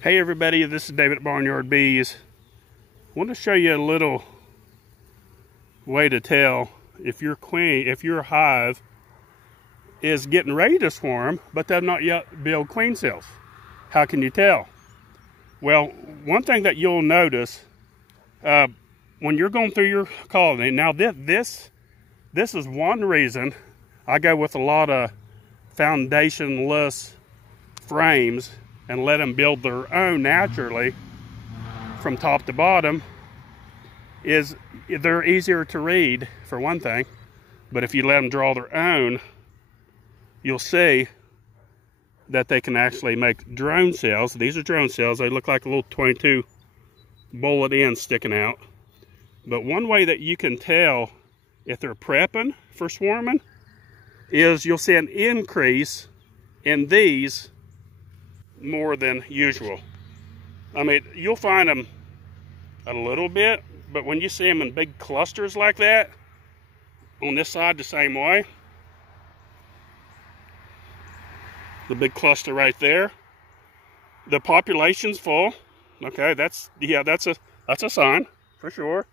Hey everybody, this is David at BarnYard Bees. I want to show you a little way to tell if your hive is getting ready to swarm, but they've not yet built queen cells. How can you tell? Well, one thing that you'll notice when you're going through your colony, now this is one reason I go with a lot of foundationless frames and let them build their own naturally from top to bottom. Is they're easier to read, for one thing, but if you let them draw their own, you'll see that they can actually make drone cells. These are drone cells. They look like a little 22 bullet end sticking out. But one way that you can tell if they're prepping for swarming is you'll see an increase in these more than usual. I mean, you'll find them a little bit, but when you see them in big clusters like that, on this side the same way, the big cluster right there, the population's full. Okay, that's a sign for sure.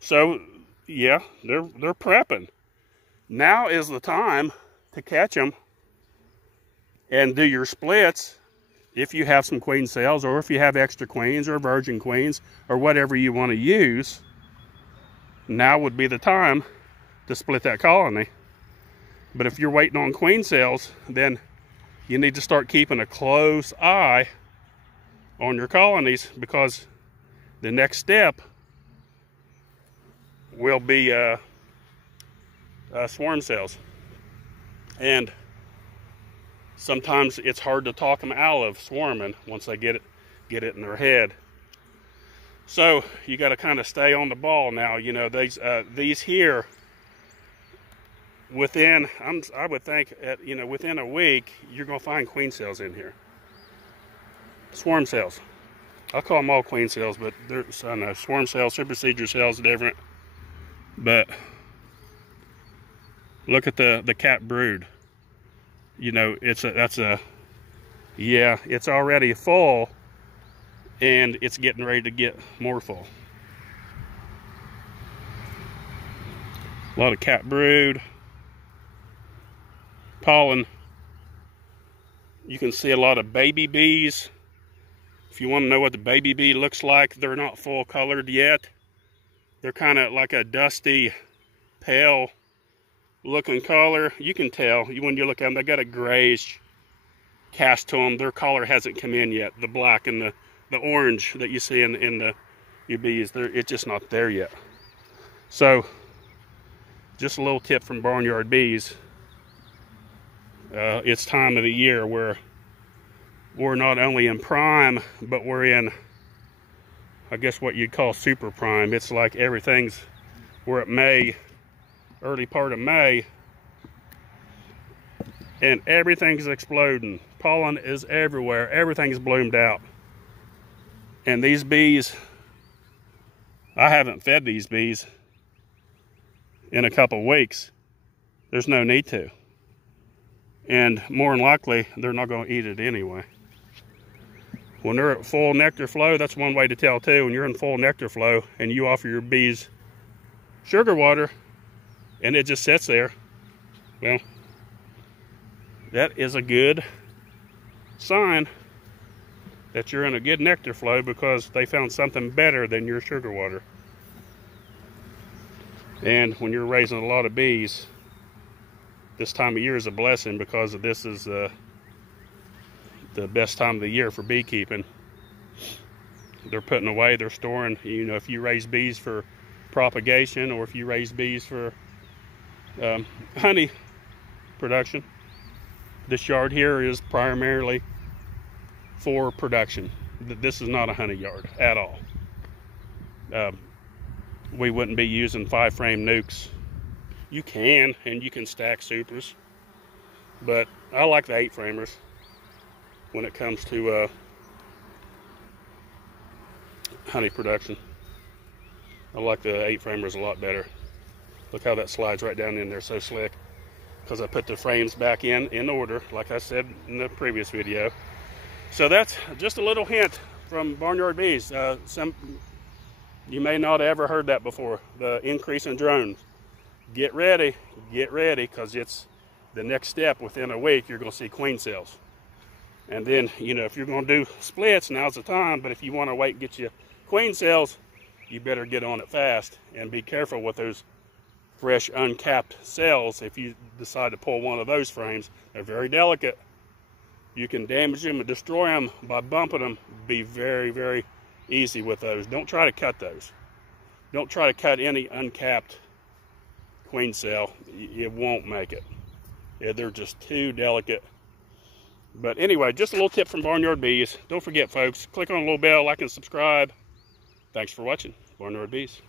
So yeah, they're prepping. Now is the time to catch them and do your splits. If you have some queen cells, or if you have extra queens or virgin queens or whatever you want to use, now would be the time to split that colony. But if you're waiting on queen cells, then you need to start keeping a close eye on your colonies, because the next step will be swarm cells. And sometimes it's hard to talk them out of swarming once they get it in their head. So you got to kind of stay on the ball now. You know, these here, within, I would think, within a week, you're going to find queen cells in here. Swarm cells. I call them all queen cells, but there's, I know, swarm cells, supersedure cells are different. But look at the cat brood. You know, it's already full, and it's getting ready to get more full. A lot of cat brood, pollen. You can see a lot of baby bees. If you want to know what the baby bee looks like, they're not full colored yet. They're kind of like a dusty, pale looking color. You can tell when you look at them, they got a grayish cast to them. Their color hasn't come in yet. The black and the orange that you see in your bees, it's just not there yet. So just a little tip from BarnYard Bees. It's time of the year where we're not only in prime, but we're in, I guess, what you'd call super prime. It's like everything's, we're at May, early part of May, and everything's exploding. Pollen is everywhere. Everything's bloomed out. And these bees, I haven't fed these bees in a couple of weeks. There's no need to. And more than likely, they're not going to eat it anyway. When they're at full nectar flow, that's one way to tell too. When you're in full nectar flow and you offer your bees sugar water, and it just sits there, well, that is a good sign that you're in a good nectar flow, because they found something better than your sugar water. And when you're raising a lot of bees, this time of year is a blessing, because this is the best time of the year for beekeeping. They're putting away, they're storing. You know, if you raise bees for propagation, or if you raise bees for honey production, this yard here is primarily for production. This is not a honey yard at all. We wouldn't be using 5-frame nukes. You can, and you can stack supers, but I like the 8-framers when it comes to honey production. I like the 8-framers a lot better. Look how that slides right down in there, so slick. Because I put the frames back in order, like I said in the previous video. So that's just a little hint from Barnyard Bees. You may not have ever heard that before, the increase in drones. Get ready, because it's the next step. Within a week, you're going to see queen cells. And then, you know, if you're going to do splits, now's the time. But if you want to wait and get you queen cells, you better get on it fast. And be careful with those fresh, uncapped cells. If you decide to pull one of those frames, they're very delicate. You can damage them and destroy them by bumping them. Be very, very easy with those. Don't try to cut those. Don't try to cut any uncapped queen cell. It won't make it. Yeah, they're just too delicate. But anyway, just a little tip from Barnyard Bees. Don't forget, folks, click on the little bell, like and subscribe. Thanks for watching Barnyard Bees.